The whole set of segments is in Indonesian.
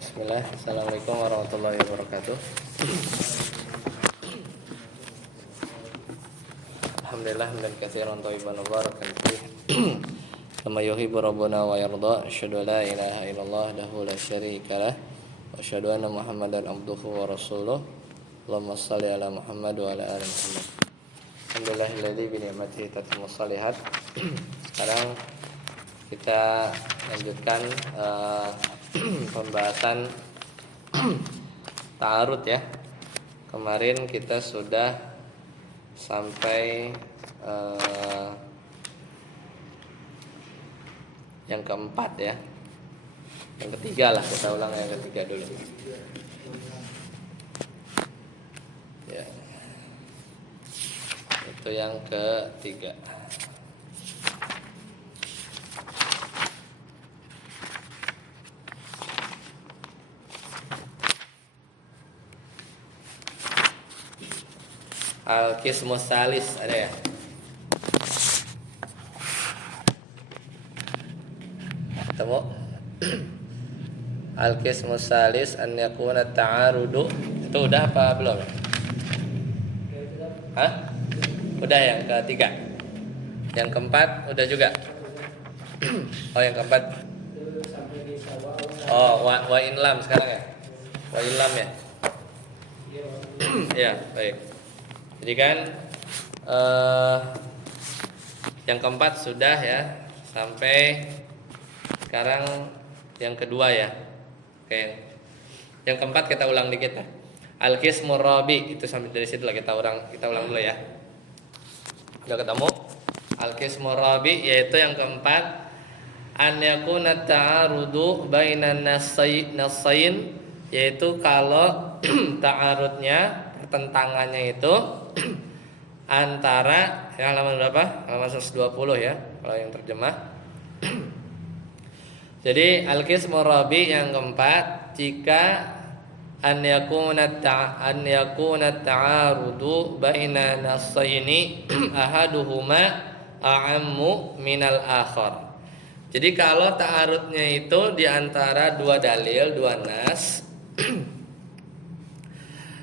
Bismillah. Assalamualaikum warahmatullahi wabarakatuh. Alhamdulillah hamdan katsiran thayyiban mubarakan fih. Kama yuhibbu rabbuna wa yarda. Asyhadu an la ilaha illallah wahdahu la syarika lah wa asyhadu anna Muhammadan abduhu wa rasuluh. Allahumma shalli ala Muhammad wa ala ali Muhammad. Alhamdulillahilladzi bi ni'matihi tatimmu shalihat. Sekarang kita lanjutkan pembahasan ta'arud ya. Kemarin kita sudah sampai yang keempat ya. Yang ketiga lah, kita ulang yang ketiga dulu. Ya. Itu yang ketiga. Al-Qismus Salis ada ya? Ketemu? Al-Qismus Salis an yakuna ta'arudu. Itu udah apa belum? Hah? Udah yang ketiga. Yang keempat udah juga. Oh yang keempat. Oh wa in lam sekarang ya? Wa in lam ya? Ya baik. Jadi kan yang keempat sudah ya, sampai sekarang yang kedua ya. Oke. Yang keempat kita ulang dikit ya. Al-Qismur Rabi, itu sampai dari situ lah kita ulang dulu ya. Udah ketemu? Al-Qismur Rabi yaitu yang keempat, an yakuna ta'arudu bainan nassain, yaitu kalau ta'arudnya, pertentangannya itu antara yang halaman berapa? Halaman 120 ya kalau yang terjemah. Jadi al-qismur rabi yang keempat, jika an yakuna ta'arudu baina nassaini ahaduhuma a'ammu minal akhar. Jadi kalau ta'arudnya itu di antara dua dalil, dua nas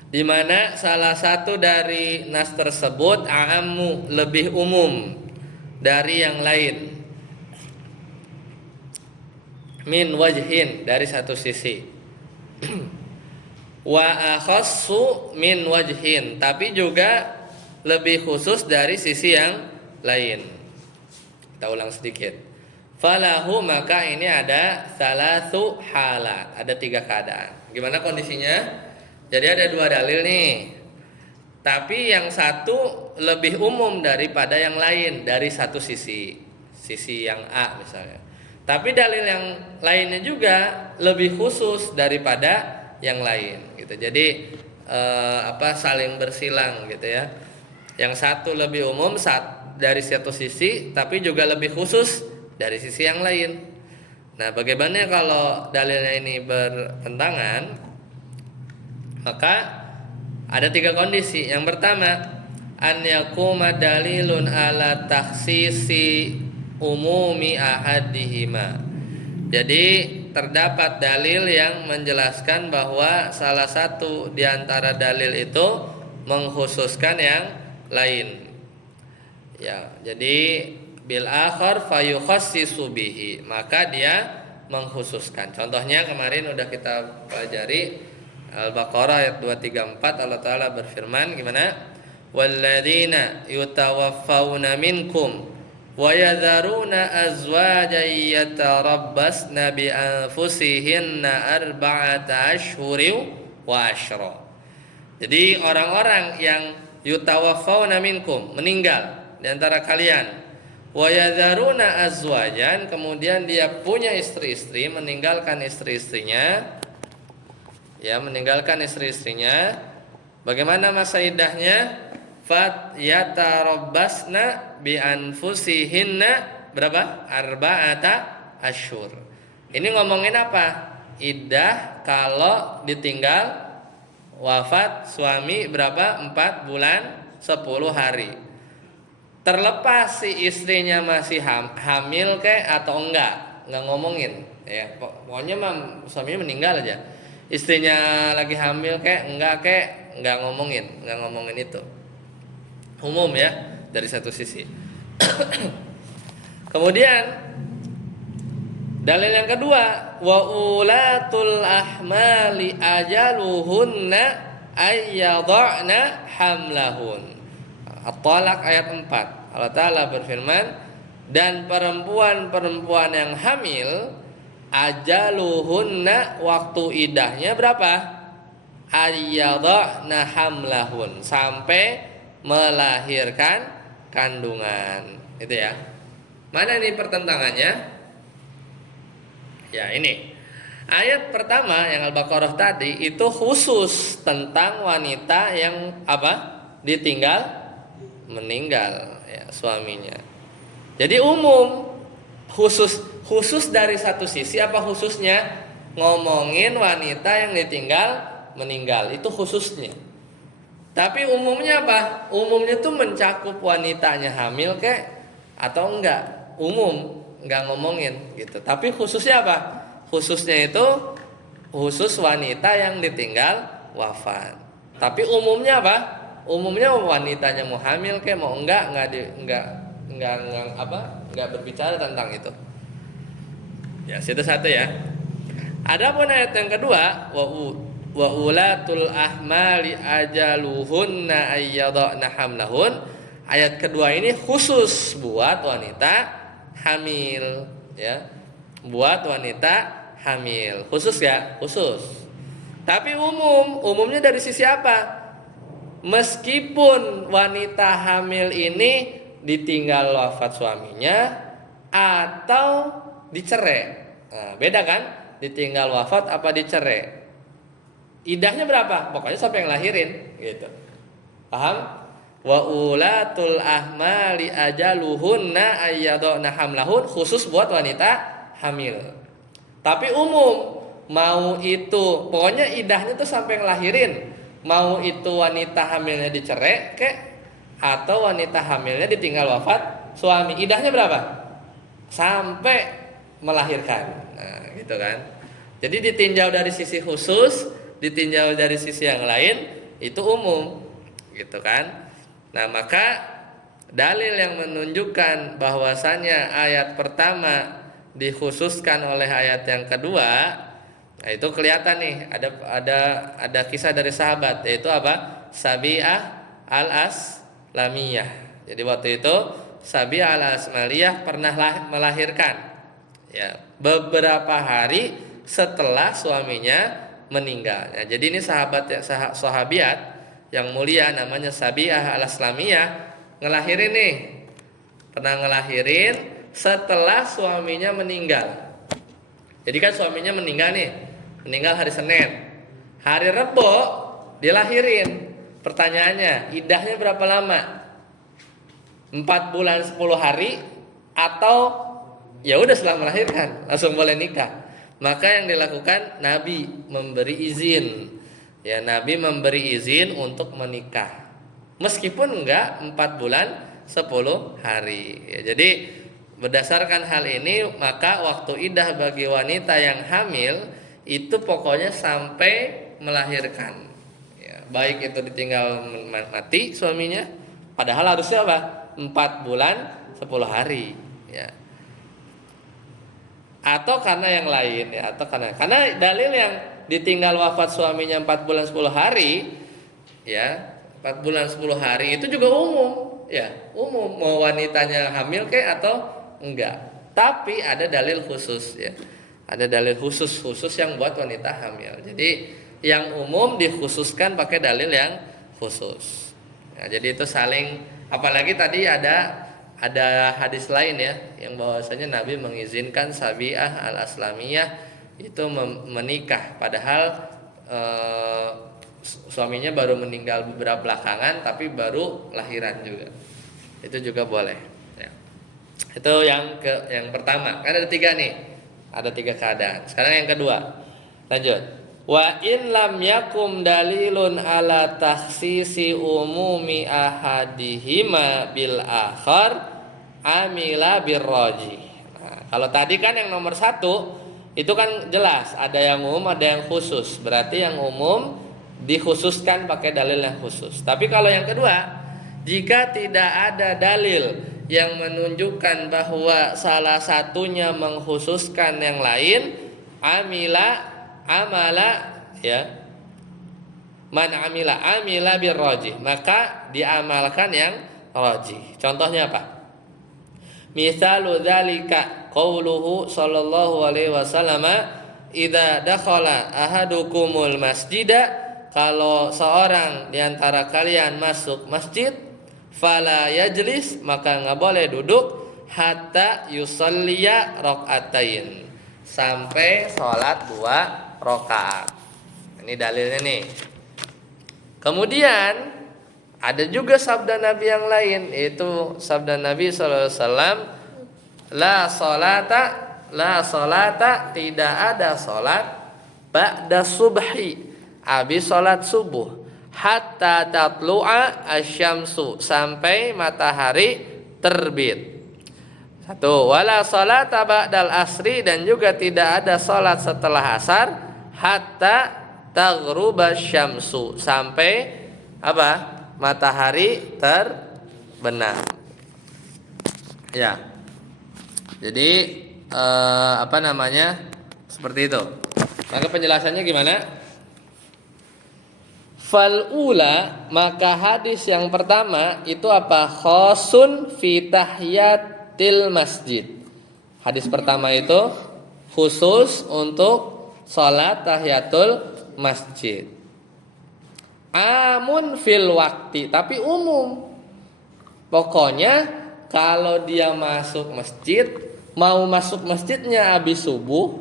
di mana salah satu dari nas tersebut a'ammu, lebih umum dari yang lain, min wajhin, dari satu sisi, wa akhassu min wajhin, tapi juga lebih khusus dari sisi yang lain. Kita ulang sedikit. Falahu, maka ini ada salatu halat, ada tiga keadaan. Gimana kondisinya? Jadi ada dua dalil nih, tapi yang satu lebih umum daripada yang lain dari satu sisi yang A misalnya. Tapi dalil yang lainnya juga lebih khusus daripada yang lain gitu. Jadi saling bersilang gitu ya. Yang satu lebih umum dari satu sisi, tapi juga lebih khusus dari sisi yang lain. Nah, bagaimana kalau dalilnya ini bertentangan? Maka ada tiga kondisi. Yang pertama, an yakuma dalilun ala takhsisi umumi ahadihima. Jadi terdapat dalil yang menjelaskan bahwa salah satu di antara dalil itu mengkhususkan yang lain. Ya, jadi bil akhar fayukhassisu bihi, maka dia mengkhususkan. Contohnya kemarin udah kita pelajari Al-Baqarah ayat 234, Allah Ta'ala berfirman gimana? Walladzina yutawaffawna minkum wa yadharuna azwajan yatarabbasna bi anfusihinna arba'ata ashhurin wa asyra. Jadi orang-orang yang yutawaffawna minkum, meninggal di antara kalian, wa yadharuna azwajan, kemudian dia punya istri-istri, meninggalkan istri-istrinya. Ya, meninggalkan istri-istrinya. Bagaimana masa iddahnya? Fat yatarabbasna bi anfusihinna berapa? Arba'ata asyhur. Ini ngomongin apa? Iddah kalau ditinggal wafat suami berapa? 4 bulan 10 hari. Terlepas si istrinya masih hamil atau enggak. nggak ngomongin ya. Pokoknya mah suaminya meninggal aja. Istrinya lagi hamil nggak ngomongin itu. Umum ya dari satu sisi. Kemudian dalil yang kedua, wa ulatul ahmali ajaluhunna ayyadhna hamlahun. At-Talaq ayat 4. Allah Ta'ala berfirman, dan perempuan-perempuan yang hamil ajaluhunna, waktu idahnya berapa? Ayyadhna hamlahun, sampai melahirkan kandungan. Itu ya. Mana nih pertentangannya? Ya ini. Ayat pertama yang Al-Baqarah tadi itu khusus tentang wanita yang apa? Ditinggal meninggal ya suaminya. Jadi umum, khusus dari satu sisi apa khususnya? Ngomongin wanita yang ditinggal meninggal, itu khususnya. Tapi umumnya apa? Umumnya tuh mencakup wanitanya hamil atau enggak? Umum, enggak ngomongin gitu. Tapi khususnya apa? Khususnya itu khusus wanita yang ditinggal wafat. Tapi umumnya apa? Umumnya wanitanya mau hamil mau enggak berbicara tentang itu. Ya, situ satu ya. Adapun ayat yang kedua, wa ulatul ahmali ajaluhunna ayyadhna hamlahun. Ayat kedua ini khusus buat wanita hamil ya. Buat wanita hamil. Khusus ya? Khusus. Tapi umumnya dari sisi apa? Meskipun wanita hamil ini ditinggal wafat suaminya atau dicerai. Nah, beda kan? Ditinggal wafat apa dicerai? Idahnya berapa? Pokoknya sampai yang lahirin gitu. Paham? Wa ulatul ahmali ajaluhunna ayyadhna hamlahun, khusus buat wanita hamil. Tapi umum, mau itu pokoknya idahnya tuh sampai yang lahirin. Mau itu wanita hamilnya dicerai atau wanita hamilnya ditinggal wafat suami, idahnya berapa? Sampai melahirkan. Nah, gitu kan. Jadi ditinjau dari sisi khusus, ditinjau dari sisi yang lain, itu umum. Gitu kan. Nah, maka dalil yang menunjukkan bahwasanya ayat pertama dikhususkan oleh ayat yang kedua, nah itu kelihatan nih, ada kisah dari sahabat, yaitu apa? Sabi'ah al-Aslamiyah. Jadi waktu itu Sabi'ah al-Aslamiyah pernah melahirkan ya, beberapa hari setelah suaminya meninggal. Ya, jadi ini sahabiat yang mulia namanya Sabi'ah al-Aslamiyah ngelahirin nih. Pernah ngelahirin setelah suaminya meninggal. Jadi kan suaminya meninggal hari Senin. Hari Rebo dilahirin. Pertanyaannya, idahnya berapa lama? 4 bulan 10 hari atau ya udah setelah melahirkan langsung boleh nikah? Maka yang dilakukan, Nabi memberi izin. Ya, Nabi memberi izin untuk menikah. Meskipun enggak 4 bulan 10 hari. Ya, jadi berdasarkan hal ini, maka waktu idah bagi wanita yang hamil itu pokoknya sampai melahirkan. Ya, baik itu ditinggal mati suaminya, padahal harusnya apa? 4 bulan 10 hari. Ya. Atau karena yang lain ya, atau karena dalil yang ditinggal wafat suaminya 4 bulan 10 hari, ya 4 bulan 10 hari itu juga umum, ya umum mau wanitanya hamil atau enggak. Tapi ada dalil khusus ya. Ada dalil khusus yang buat wanita hamil. Jadi yang umum dikhususkan pakai dalil yang khusus. Ya, jadi itu saling, apalagi tadi ada hadis lain ya yang bahwasanya Nabi mengizinkan Sabi'ah al-Aslamiyah itu menikah padahal suaminya baru meninggal beberapa belakangan tapi baru lahiran juga. Itu juga boleh. Itu yang pertama. Kan ada 3 nih. Ada 3 keadaan. Sekarang yang kedua. Lanjut. Wa in lam yakum dalilun ala takhsisi umumi ahadihima bil akhar amila birraji. Nah, Kalau tadi kan yang nomor 1 itu kan jelas ada yang umum, ada yang khusus. Berarti yang umum dikhususkan pakai dalil yang khusus. Tapi kalau yang kedua, jika tidak ada dalil yang menunjukkan bahwa salah satunya mengkhususkan yang lain, amala ya, man amila birrajih, maka diamalkan yang rajih. Contohnya apa? Misalu dzalika qauluhu sallallahu alaihi wasallam, idza dakhala ahadukumul masjida, kalau seorang di antara kalian masuk masjid, fala yajlis, maka enggak boleh duduk, hatta yusalliya rakaatain, sampai sholat 2 rakaat. Ini dalilnya nih. Kemudian ada juga sabda Nabi yang lain, yaitu sabda Nabi sallallahu alaihi wasallam, la salata, tidak ada salat ba'da subhi, habis salat subuh, hatta tatlu'a asyamsu, sampai matahari terbit. 1. Wala salata ba'dal asri, dan juga tidak ada salat setelah asar, hatta taghruba syamsu, sampai apa? Matahari terbenam. Ya. Jadi seperti itu. Maka penjelasannya gimana? Fal'ula, maka hadis yang pertama itu apa? Khosun fi tahiyatil masjid. Hadis pertama itu khusus untuk sholat tahiyatul masjid. Amun fil wakti, tapi umum. Pokoknya kalau dia masuk masjid, mau masuk masjidnya habis subuh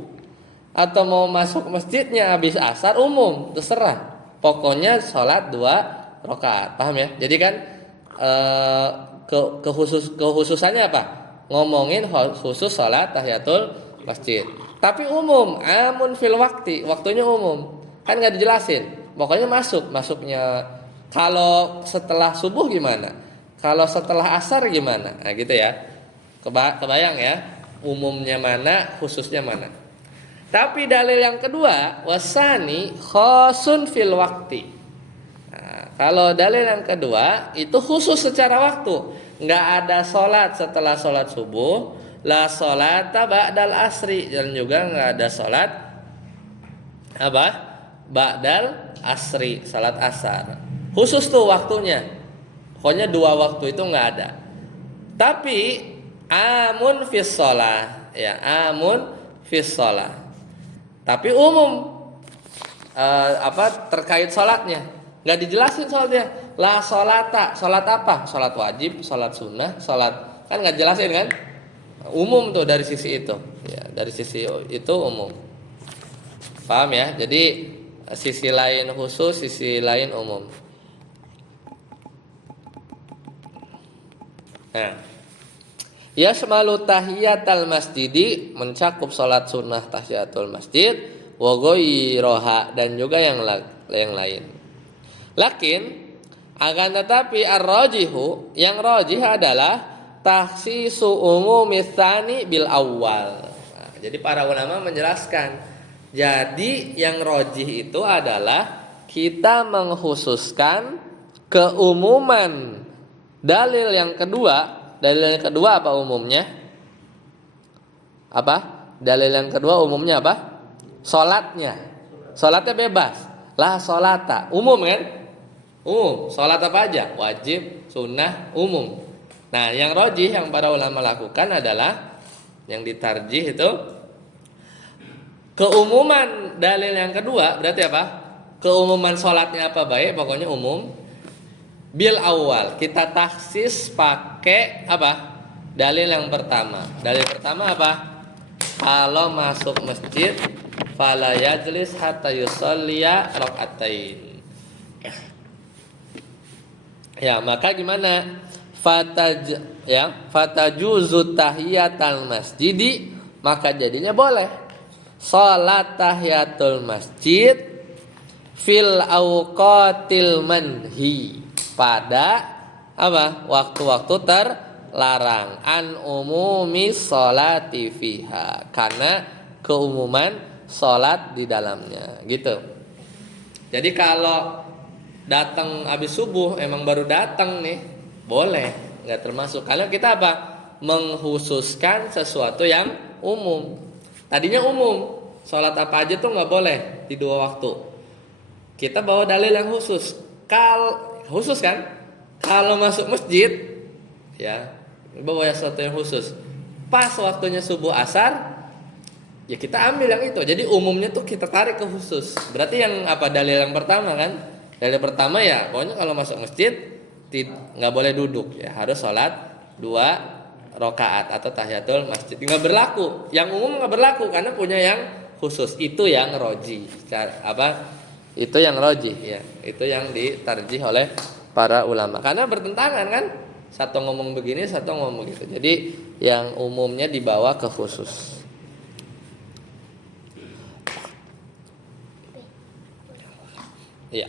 atau mau masuk masjidnya habis asar, umum, terserah. Pokoknya sholat 2 rakaat. Paham ya? Jadi kan kekhususannya apa? Ngomongin khusus sholat tahiyatul masjid. Tapi umum, amun fil wakti, waktunya umum. Kan nggak dijelasin. Pokoknya masuknya. Kalau setelah subuh gimana? Kalau setelah asar gimana? Nah gitu ya. Kebayang ya, umumnya mana, khususnya mana. Tapi dalil yang kedua, wasani khosun fil wakti. Nah, kalau dalil yang kedua itu khusus secara waktu. Nggak ada sholat setelah sholat subuh, la sholata ba'dal asri, dan juga nggak ada sholat apa? Ba'dal asri, salat asar. Khusus tuh waktunya. Pokoknya 2 waktu itu nggak ada. Tapi amun fis shalah, ya, amun fis shalah. Tapi umum terkait sholatnya. Nggak dijelasin soalnya. La sholata, sholat apa? Sholat wajib, sholat sunnah, sholat, kan nggak jelasin kan? Umum tuh dari sisi itu. Ya, dari sisi itu umum. Paham ya? Jadi sisi lain khusus, sisi lain umum. Nah, yasmalu tahiyatul masjidi, mencakup salat sunnah tahiyatul masjid, wa ghairoha, dan juga yang lain. Lakin akan tetapi ar-rajihu, yang rajih adalah takhsisu umumi tsani bil awal. Nah, jadi para ulama menjelaskan, jadi yang rajih itu adalah kita mengkhususkan keumuman dalil yang kedua. Dalil yang kedua apa umumnya? Apa? Dalil yang kedua umumnya apa? Salatnya. Salatnya bebas. La salata, umum kan? Umum. Salat apa aja? Wajib, sunnah, umum. Nah, yang rajih yang para ulama lakukan adalah yang ditarjih itu keumuman dalil yang kedua. Berarti apa? Keumuman salatnya apa baik, pokoknya umum. Bil awal, kita taksis pakai apa? Dalil yang pertama. Dalil pertama apa? Kalau masuk masjid, fala yajlis hatta yusalliya rakaatain. Ya, maka gimana? Fatajuzu tahiyatul masjidi, maka jadinya boleh salat tahiyatul masjid fil awqatil manhi, pada apa? Waktu-waktu larang an umumi sholati fiha, karena keumuman sholat di dalamnya gitu. Jadi kalau datang habis subuh emang baru datang nih, boleh, nggak termasuk. Karena kita apa? Menghususkan sesuatu yang umum. Tadinya umum, sholat apa aja tuh nggak boleh di 2 waktu. Kita bawa dalil yang khusus. Khusus kan? Kalau masuk masjid, ya bawa sesuatu yang khusus. Pas waktunya subuh asar, ya kita ambil yang itu. Jadi umumnya tuh kita tarik ke khusus. Berarti yang apa? Dalil yang pertama kan? Dalil pertama ya, pokoknya kalau masuk masjid nggak boleh duduk, ya harus sholat 2 rakaat atau tahiyatul masjid. Nggak berlaku. Yang umum nggak berlaku karena punya yang khusus. Itu yang roji. Itu yang roji, ya. Itu yang ditarjih oleh para ulama. Karena bertentangan kan? Satu ngomong begini, satu ngomong begitu. Jadi yang umumnya dibawa ke khusus. Ya.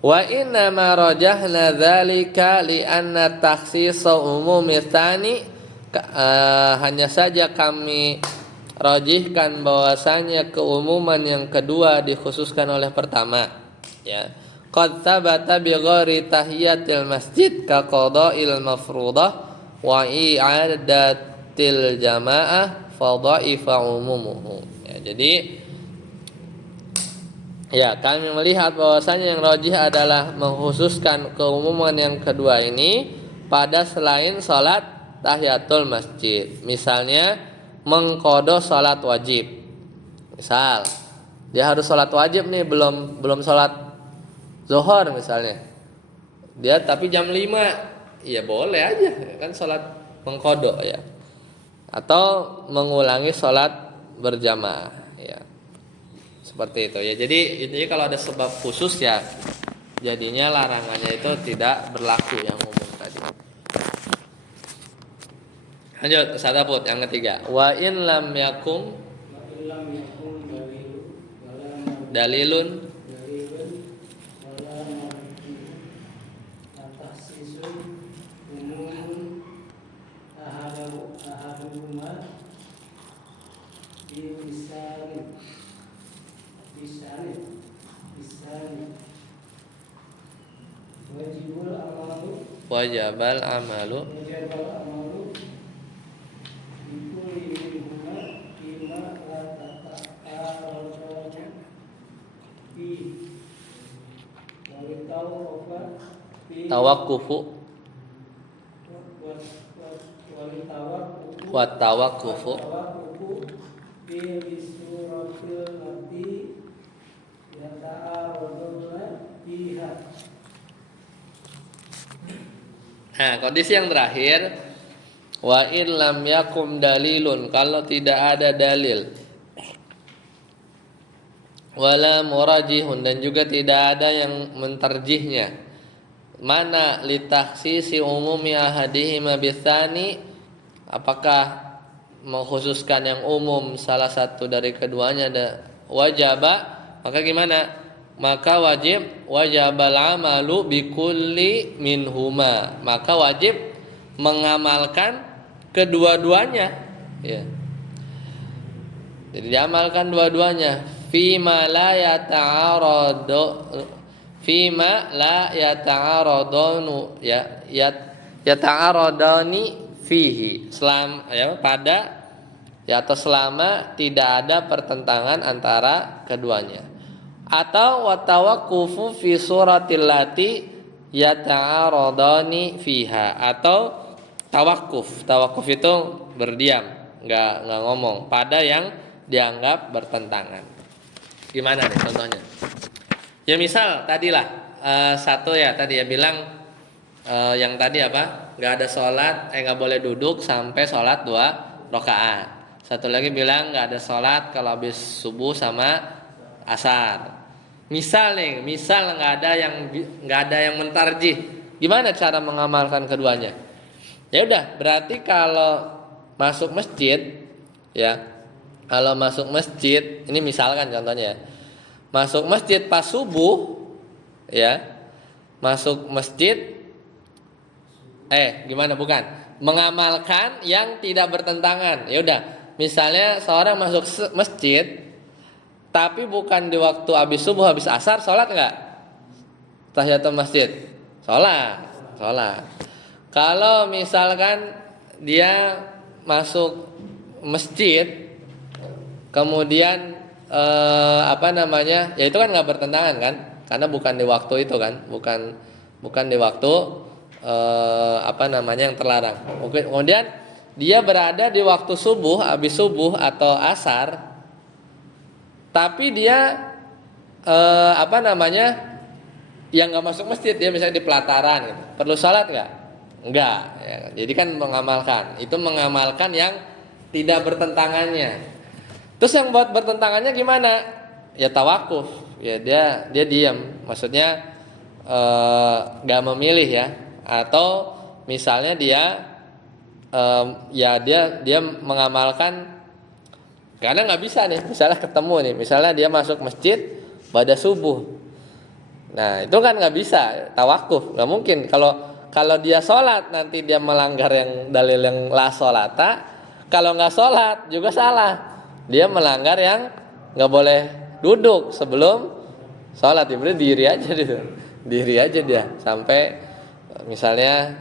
Wa inna ma rajahna dzalika li anna takhsisa umumi tsani, hanya saja kami rajihkan bahwasanya keumuman yang kedua dikhususkan oleh pertama, ya. Qad thabata bi ghairi tahiyatil masjid ka qada'il mafruḍah wa i'adatil jamaah fa dha'ifa umumuhu. Ya, jadi ya, kami melihat bahwasanya yang rajih adalah mengkhususkan keumuman yang kedua ini pada selain sholat tahiyatul masjid. Misalnya mengqadha sholat wajib. Misal dia harus sholat wajib nih, belum sholat zuhur misalnya. Dia tapi jam 5, ya boleh aja kan sholat mengqadha, ya. Atau mengulangi sholat berjamaah, ya. Seperti itu, ya. Jadi kalau ada sebab khusus, ya jadinya larangannya itu tidak berlaku yang umum tadi. Lanjut, sadaput yang ketiga. Wa in lam yakum dalilun wajabal amalu tawakkufu wa tawakkufu. Nah, kondisi yang terakhir, wa in lam yakum dalilun, kalau tidak ada dalil, wala murajihun, dan juga tidak ada yang mentarjihnya. Mana litakhsisi umumi ahadihima bitsani, apakah mengkhususkan yang umum salah satu dari keduanya ada wajaba, maka gimana? Maka wajabal amalu bikulli minhuma, maka wajib mengamalkan kedua-duanya, ya. Jadi diamalkan dua-duanya. Fima la yata'aradunu, ya, yata'aradani fihi, pada, ya, atau selama tidak ada pertentangan antara keduanya. Atau watawakkufu fi suratil lati yata'aradani fiha, atau tawakuf itu berdiam, nggak ngomong pada yang dianggap bertentangan. Gimana nih contohnya? Ya misal tadilah satu, ya tadi ya bilang yang tadi apa? Nggak ada sholat, nggak boleh duduk sampai sholat 2 rakaat. Satu lagi bilang nggak ada sholat kalau habis subuh sama asar. Misal nggak ada yang mentarjih. Gimana cara mengamalkan keduanya? Ya udah, berarti kalau masuk masjid, ya, kalau masuk masjid, ini misalkan contohnya, ya, masuk masjid pas subuh, ya, masuk masjid, gimana bukan? mengamalkan yang tidak bertentangan. Ya udah, misalnya seorang masuk masjid tapi bukan di waktu habis subuh, habis asar, sholat nggak? Tahiyatul masjid, sholat. Kalau misalkan dia masuk masjid, kemudian ya itu kan nggak bertentangan kan? Karena bukan di waktu itu kan, bukan di waktu yang terlarang. Kemudian dia berada di waktu subuh, habis subuh atau asar, tapi dia yang nggak masuk masjid, dia misalnya di pelataran gitu. Perlu sholat nggak? Enggak ya. Jadi kan mengamalkan yang tidak bertentangannya. Terus yang buat bertentangannya gimana? Ya tawakuf. Ya dia diam. Maksudnya nggak memilih ya. Atau misalnya dia mengamalkan karena nggak bisa nih, misalnya ketemu nih, misalnya dia masuk masjid pada subuh. Nah itu kan nggak bisa tawakuf, nggak mungkin. Kalau dia sholat nanti dia melanggar yang dalil yang la sholata. Kalau nggak sholat juga salah, dia melanggar yang nggak boleh duduk sebelum sholat. Dia diri aja dia sampai misalnya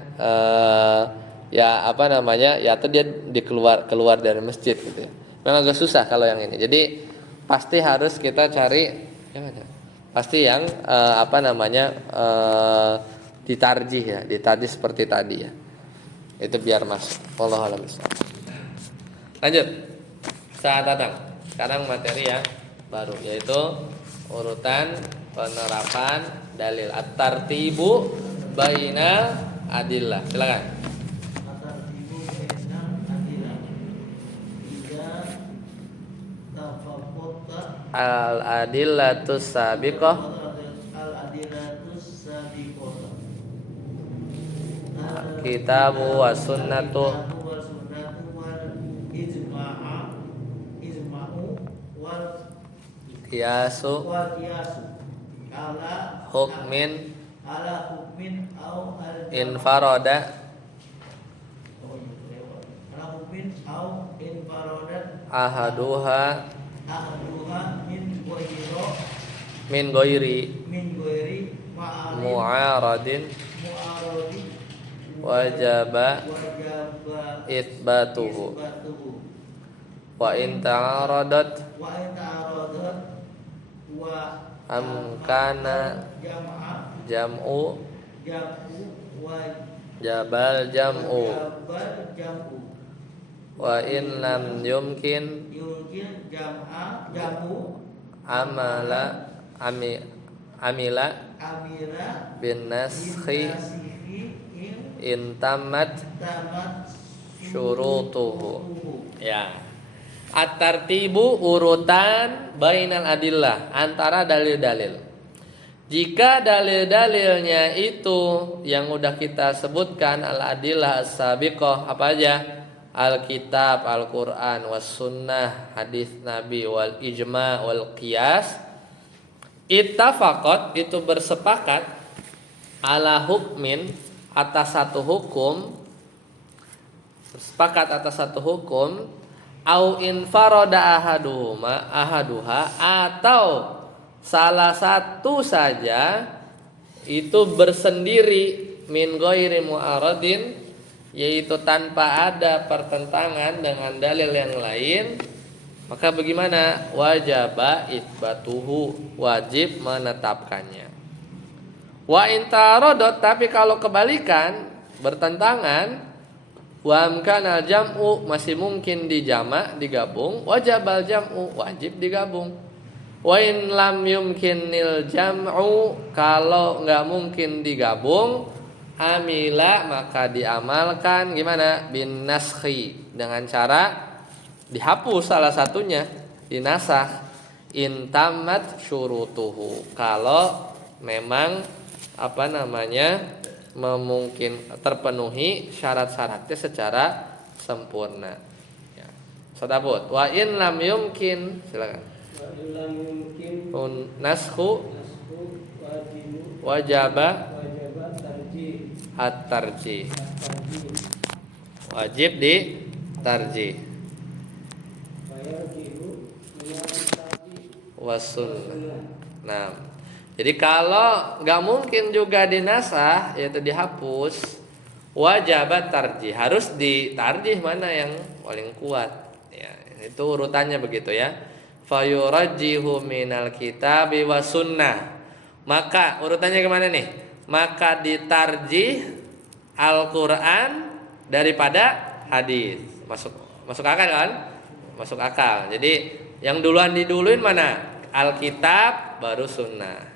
atau dia keluar dari masjid gitu ya. Memang agak susah kalau yang ini. Jadi pasti harus kita cari pasti yang ditarjih ya, ditarjih seperti tadi ya. Itu biar masuk. Wallahu a'lam bishawab. Lanjut. Saat datang. Sekarang materi yang baru yaitu urutan penerapan dalil at-tartibu bainal adillah. Silakan. Al-adillatus sabiqah kitabu wa sunnatu qiyasu hukmin infarada ahaduha min ghairi mu'aradin wajaba itsbatuhu wa in ta'aradat amkana jam'u jabal jam'u wa in lam yumkin amila bin naskhi intamat syurutuhu ya. At-tartibu urutan bainal adillah antara dalil-dalil. Jika dalil-dalilnya itu yang udah kita sebutkan al-adillah as-sabiqah apa aja? Alkitab, Al-Quran, was sunnah, hadis Nabi, wal ijma, wal qiyas. Ittafaqat itu bersepakat ala hukmin atas satu hukum, sepakat atas satu hukum, au infarada ahaduha atau salah satu saja itu bersendiri min ghairi mu'aradin, yaitu tanpa ada pertentangan dengan dalil yang lain, maka bagaimana? Wajaba itsbatuhu, wajib menetapkannya. Wa intarodot, tapi kalau kebalikan bertentangan, wa amkanal jam'u, masih mungkin dijamak, digabung, wajabal jam'u, wajib digabung. Wa in lam yumkinil jam'u, kalau enggak mungkin digabung, amila maka diamalkan gimana? Bin naskhi, dengan cara dihapus salah satunya, dinasakh. Intamat syurutuhu, kalau memang terpenuhi syarat-syaratnya secara sempurna ya. Sadabut wa in lam yumkin, silakan. Wa in lam yumkin naskhu wajaba at-tarjih. wajib ditarjih. Wasunnah. Nah, jadi kalau nggak mungkin juga dinasah, yaitu dihapus, wajibat tarjih, harus ditarjih mana yang paling kuat. Ya, itu urutannya begitu ya. Fayurajjihu minal kitabi wasunnah. Maka urutannya kemana nih? Maka ditarjih Al-Quran daripada hadis. Masuk akal kan? Masuk akal. Jadi yang duluan diduluin mana? Alkitab baru sunnah.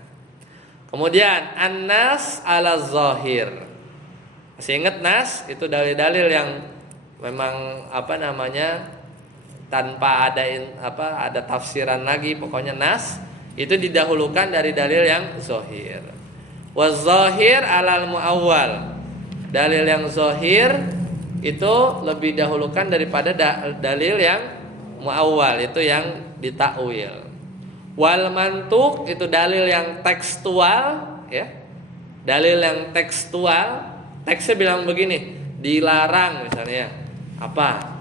Kemudian an-nas ala zahir. Masih ingat nas? Itu dalil-dalil yang memang tanpa ada tafsiran lagi. Pokoknya nas itu didahulukan dari dalil yang zahir. Wa zahir alal muawwal. Dalil yang zahir itu lebih dahulukan daripada dalil yang muawwal, itu yang ditakwil. Wal mantuk itu dalil yang tekstual, ya. Dalil yang tekstual, teksnya bilang begini, dilarang misalnya. Apa?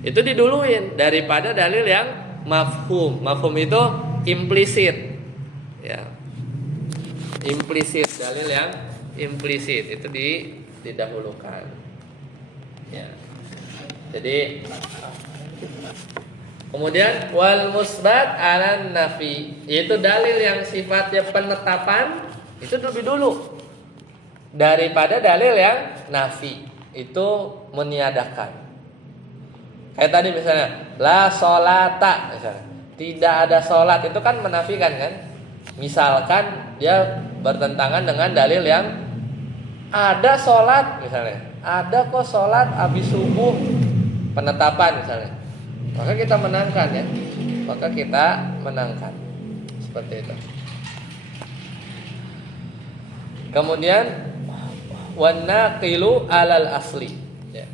Itu diduluin daripada dalil yang mafhum. Mafhum itu implisit. Ya. Implisit, dalil yang implisit itu didahulukan. Ya. Jadi kemudian wal musbat ala nafi, yaitu dalil yang sifatnya penetapan itu lebih dulu daripada dalil yang nafi, itu meniadakan. Kayak tadi misalnya la sholata, misalnya tidak ada sholat, itu kan menafikan kan. Misalkan dia bertentangan dengan dalil yang ada sholat, misalnya ada kok sholat habis subuh, penetapan misalnya, maka kita menangkan ya, maka kita menangkan seperti itu. Kemudian wanaqilu alal asli, ya.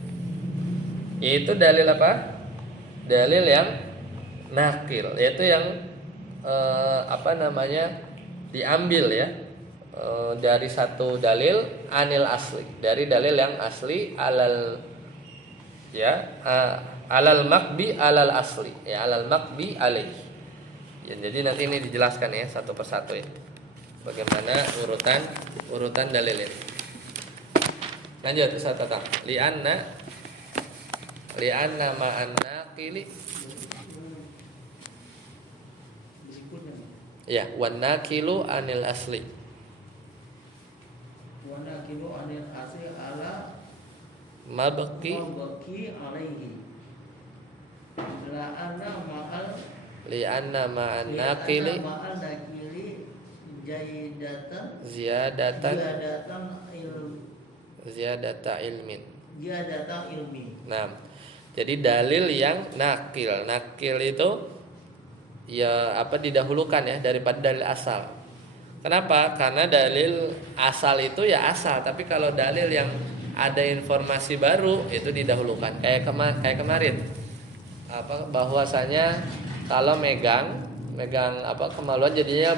Yaitu dalil apa? Dalil yang nakil, yaitu yang diambil ya dari satu dalil anil asli, dari dalil yang asli alal alal makbi alal asli, ya, alal makbi alaih. Ya, jadi nanti ini dijelaskan ya satu persatu ya, bagaimana urutan dalil ini. Lanjut Ustaz Tatang. Li'anna ma'anna qili. Ya, wan naqilu anil asli. Wan naqilu anil asli ala mabqi alaihi. Li'anna ma'an naqili ziyadata ilmin. Nah, jadi dalil yang nakil itu ya didahulukan ya daripada dalil asal. Kenapa? Karena dalil asal itu ya asal, tapi kalau dalil yang ada informasi baru itu didahulukan. Kayak kemarin bahwasanya kalau megang kemaluan jadinya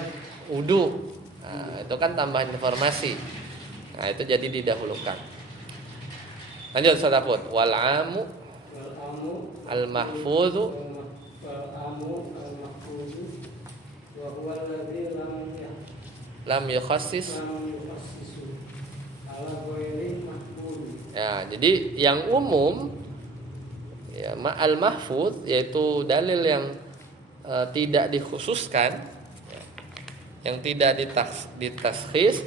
wudu. Nah, itu kan tambahan informasi. Nah, itu jadi didahulukan. Lanjut Ustaz Afud. Wal amu al mahfuzu wa huwa alladzi lam yukhassis. Ya, jadi yang umum ya al mahfuz yaitu dalil yang tidak dikhususkan, ya, yang tidak ditashkhis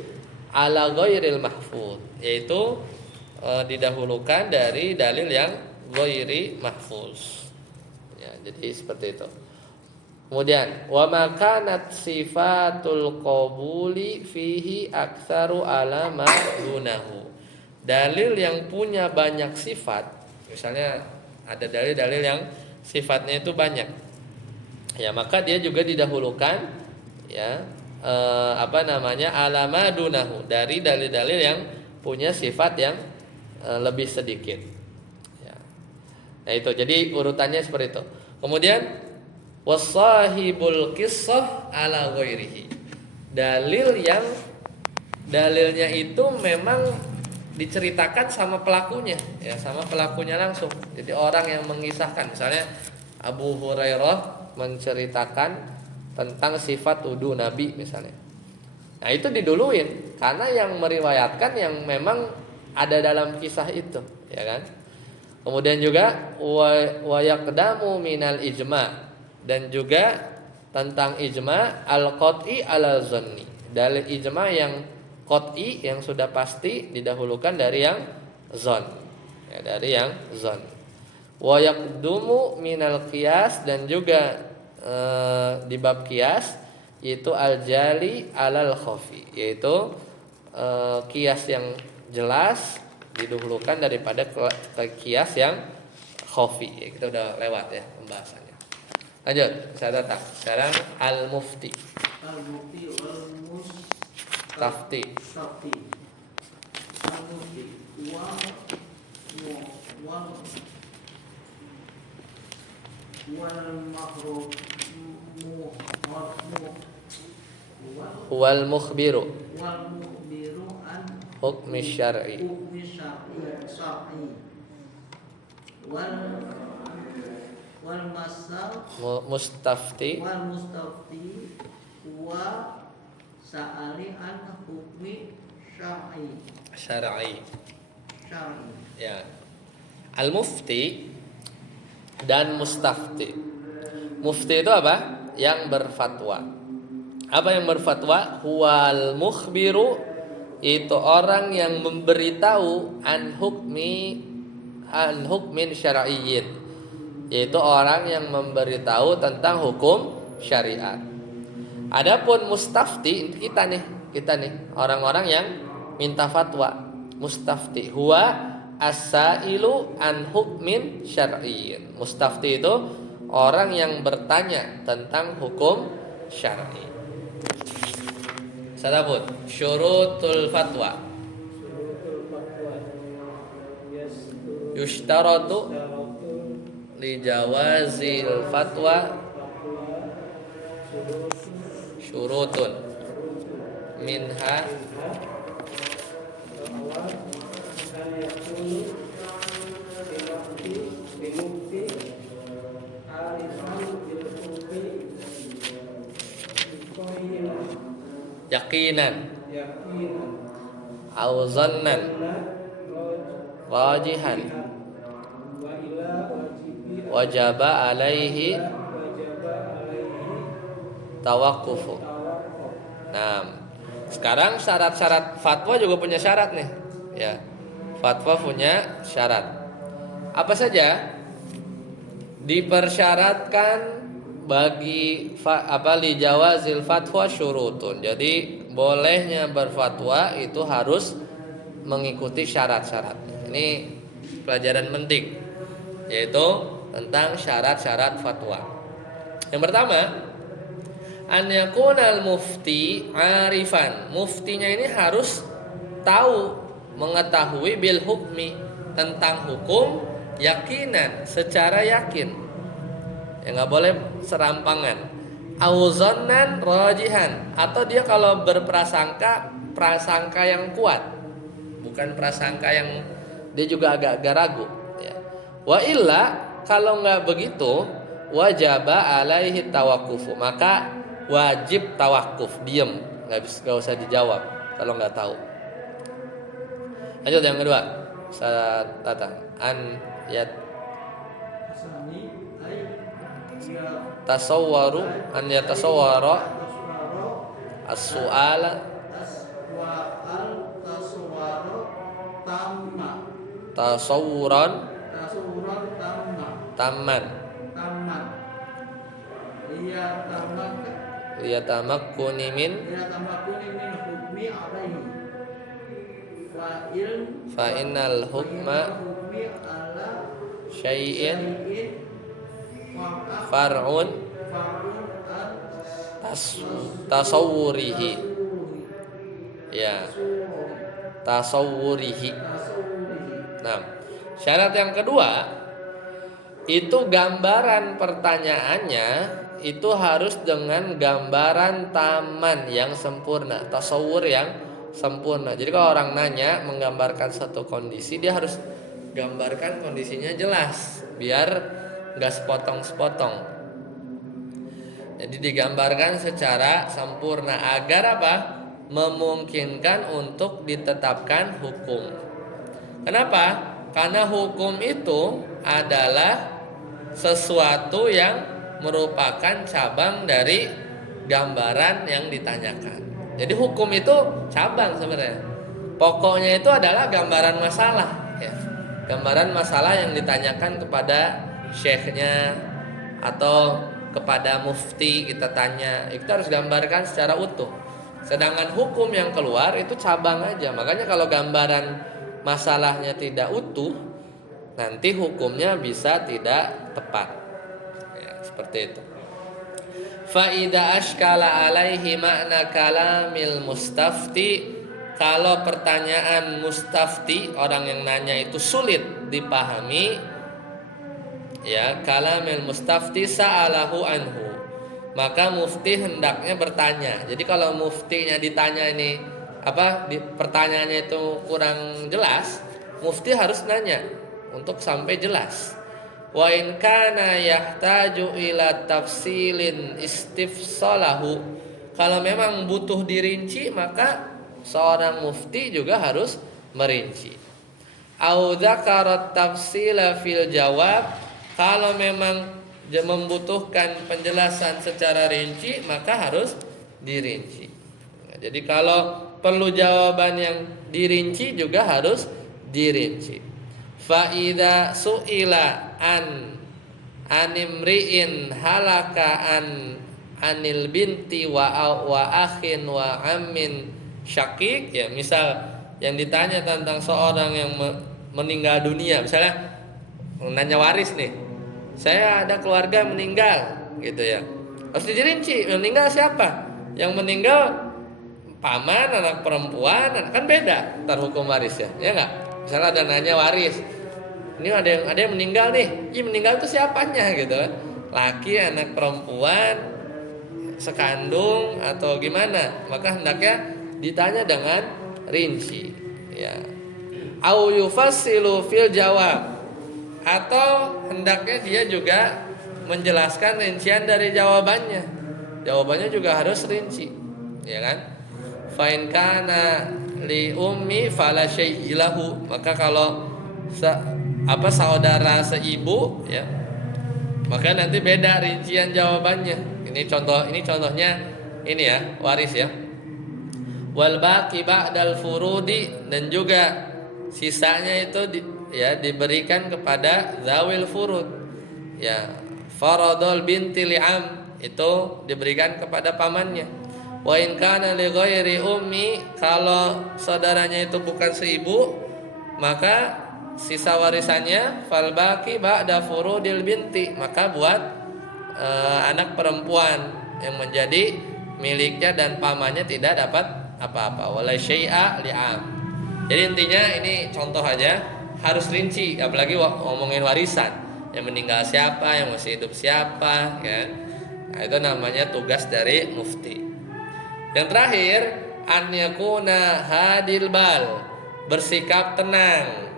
ala ghairil mahfuz, yaitu didahulukan dari dalil yang ghairi mahfuz. Ya, jadi seperti itu. Kemudian wa makanat sifatul qabuli fihi aktsaru ala ma dunahu. Dalil yang punya banyak sifat, misalnya ada dalil-dalil yang sifatnya itu banyak, ya maka dia juga didahulukan ya ala ma dunahu, dari dalil-dalil yang punya sifat yang lebih sedikit. Ya. Nah itu, jadi urutannya seperti itu. Kemudian wasahibul qissah ala ghairihi, dalilnya itu memang diceritakan sama pelakunya, ya sama pelakunya langsung. Jadi orang yang mengisahkan, misalnya Abu Hurairah menceritakan tentang sifat wudu Nabi misalnya. Nah itu diduluin karena yang meriwayatkan yang memang ada dalam kisah itu, ya kan? Kemudian juga wa yaqdamu minal ijma, dan juga tentang ijma al-qat'i ala zanni. Dalil ijma yang qat'i yang sudah pasti didahulukan dari yang zon. Ya, dari yang zon. Wa yaqdumu minal qiyas, dan juga di bab qiyas yaitu al-jali alal khafi, yaitu qiyas yang jelas didahulukan daripada qiyas yang khafi. Ya, kita udah lewat ya pembahasannya. Lanjut, saya datang. Sekarang al-mufti. Al-mufti wal Tafti. mustafti. Al-mufti wal makruh Wal mukhbiru wal mukhbiru an hukmi syar'i. hukmi syar'i wal masal Mustafti wal mustafti wa sa'ali an hukmi syar'i syar'i. syar'i. Ya. Al-mufti dan mustafti. Mufti itu apa? Yang berfatwa. Apa yang berfatwa? Huwal mukhbiru, itu orang yang memberitahu an hukmin syar'iyyin, yaitu orang yang memberitahu tentang hukum syariat. Adapun mustafti kita nih orang-orang yang minta fatwa. Mustafti huwa as-sailu an hukmin syar'iyyin. Mustafti itu orang yang bertanya tentang hukum syar'i. Sadapun syurutul fatwa. Yushtaratu li jawazil fatwa syurutun minha yaqinan au zannan rajihan wajaba alaihi tawakkufu. Nah, sekarang syarat-syarat fatwa juga punya syarat nih. Ya, fatwa punya syarat. Apa saja? Dipersyaratkan bagi li jawazil fatwa syurutun. Jadi bolehnya berfatwa itu harus mengikuti syarat-syarat. Ini pelajaran penting, yaitu tentang syarat-syarat fatwa. Yang pertama, an yakunal mufti arifan. Muftinya ini harus tahu, mengetahui bil hukmi, tentang hukum, yakinan, secara yakin. Ya nggak boleh serampangan. Auzannan rajihan, atau dia kalau berprasangka, prasangka yang kuat, bukan prasangka yang dia juga agak ragu. Ya. Wa illa, kalau nggak begitu, wajaba alaihi tawakkufu, maka wajib tawakuf, diem, nggak usah dijawab kalau nggak tahu. Lanjut yang kedua, saya datang an yat tasawwaru an yatasawwara as-su'ala tasawuran taman liyatamakkuni min fa innal hukma syai'in far'un tasawwurihi. Ya, tasawwurihi. Nah, syarat yang kedua itu gambaran pertanyaannya itu harus dengan gambaran taman yang sempurna, tasawur yang sempurna. Jadi kalau orang nanya menggambarkan satu kondisi, dia harus gambarkan kondisinya jelas biar nggak sepotong-sepotong. Jadi digambarkan secara sempurna agar apa? Memungkinkan untuk ditetapkan hukum. Kenapa? Karena hukum itu adalah sesuatu yang merupakan cabang dari gambaran yang ditanyakan. Jadi hukum itu cabang sebenarnya. Pokoknya itu adalah gambaran masalah, ya. Gambaran masalah yang ditanyakan kepada syekhnya atau kepada mufti, kita tanya, itu harus gambarkan secara utuh. Sedangkan hukum yang keluar itu cabang aja. Makanya kalau gambaran masalahnya tidak utuh, nanti hukumnya bisa tidak tepat, ya, seperti itu. Fa idza ashkala alaihi makna kalamil mustafti, kalau pertanyaan mustafti, orang yang nanya itu sulit dipahami, ya, kalamil mustafti sa'alahu anhu, maka mufti hendaknya bertanya. Jadi kalau muftinya ditanya ini pertanyaannya itu kurang jelas, mufti harus nanya untuk sampai jelas. Wa in kana yahtaju ila tafsilin istifsalahu, kalau memang butuh dirinci maka seorang mufti juga harus merinci. Au dzakara tafsila fil jawab, kalau memang membutuhkan penjelasan secara rinci maka harus dirinci. Jadi kalau perlu jawaban yang dirinci juga harus dirinci. Fa idza su'ila animri'in halaka anil binti wa akhin wa ammin syakik, ya, misal yang ditanya tentang seorang yang meninggal dunia, misalnya nanya waris nih, saya ada keluarga meninggal gitu ya, harus dirinci meninggal siapa, yang meninggal paman, anak perempuan, kan beda ntar hukum waris ya nggak. Misalnya ada nanya waris, ini ada yang meninggal nih, meninggal itu siapanya gitu, laki, anak perempuan, sekandung atau gimana, maka hendaknya ditanya dengan rinci, ya. Au yufassilu fil jawab, atau hendaknya dia juga menjelaskan rincian dari jawabannya. Jawabannya juga harus rinci, ya kan? Fa in kana li ummi fala syai'ilahu, maka kalau saudara seibu, ya, maka nanti beda rincian jawabannya. Ini contohnya ini ya, waris ya. Wal baqi ba'dal furudi, dan juga sisanya itu diberikan kepada zawil furud, ya. Faradul binti li'am, itu diberikan kepada pamannya. Wa in kana li ghairi ummi, kalau saudaranya itu bukan seibu, maka sisa warisannya fal baqi ba'da furudil binti, maka buat anak perempuan yang menjadi miliknya dan pamannya tidak dapat apa-apa. Wala syai'a li'am. Jadi intinya ini contoh aja, harus rinci, apalagi ngomongin warisan, yang meninggal siapa, yang masih hidup siapa, ya. Nah, itu namanya tugas dari mufti. Yang terakhir, an yakuna hadil bal, bersikap tenang,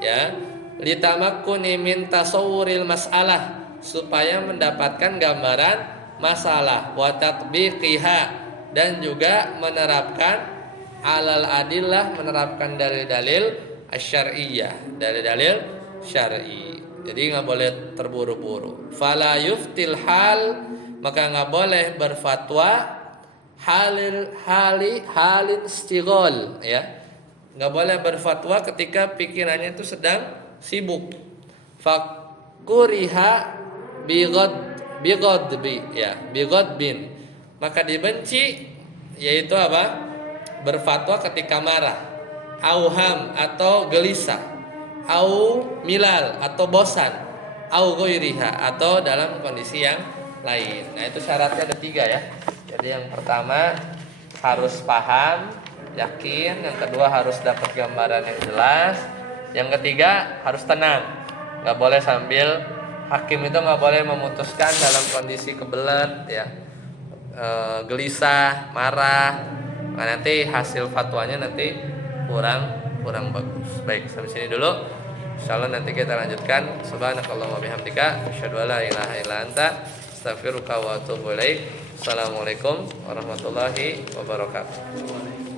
ya, litamakkuni min tasawwuril mas'alah, supaya mendapatkan gambaran masalah, wa tatbiqiha, dan juga menerapkan alal adillah, menerapkan dalil-dalil asyariyah, dalil-dalil syar'i. Jadi nggak boleh terburu-buru. Fala yuftil hal, maka nggak boleh berfatwa halin istighol, ya. Nggak boleh berfatwa ketika pikirannya itu sedang sibuk. Fakuriha bighadbin, maka dibenci, yaitu apa? Berfatwa ketika marah, auham atau gelisah, au milal atau bosan, au ghairiha atau dalam kondisi yang lain. Nah, itu syaratnya ada 3 ya. Jadi yang pertama harus paham, yakin. Yang kedua harus dapat gambaran yang jelas. Yang ketiga harus tenang. Gak boleh sambil hakim itu gak boleh memutuskan dalam kondisi kebelet, ya, gelisah, marah, Nah, nanti hasil fatwanya nanti kurang bagus. Baik, sampai sini dulu. Insyaallah nanti kita lanjutkan. Subhanakallahumma bihamdika asyhadu an la ilaha illa anta astaghfiruka wa atubu ilaik. Assalamualaikum warahmatullahi wabarakatuh.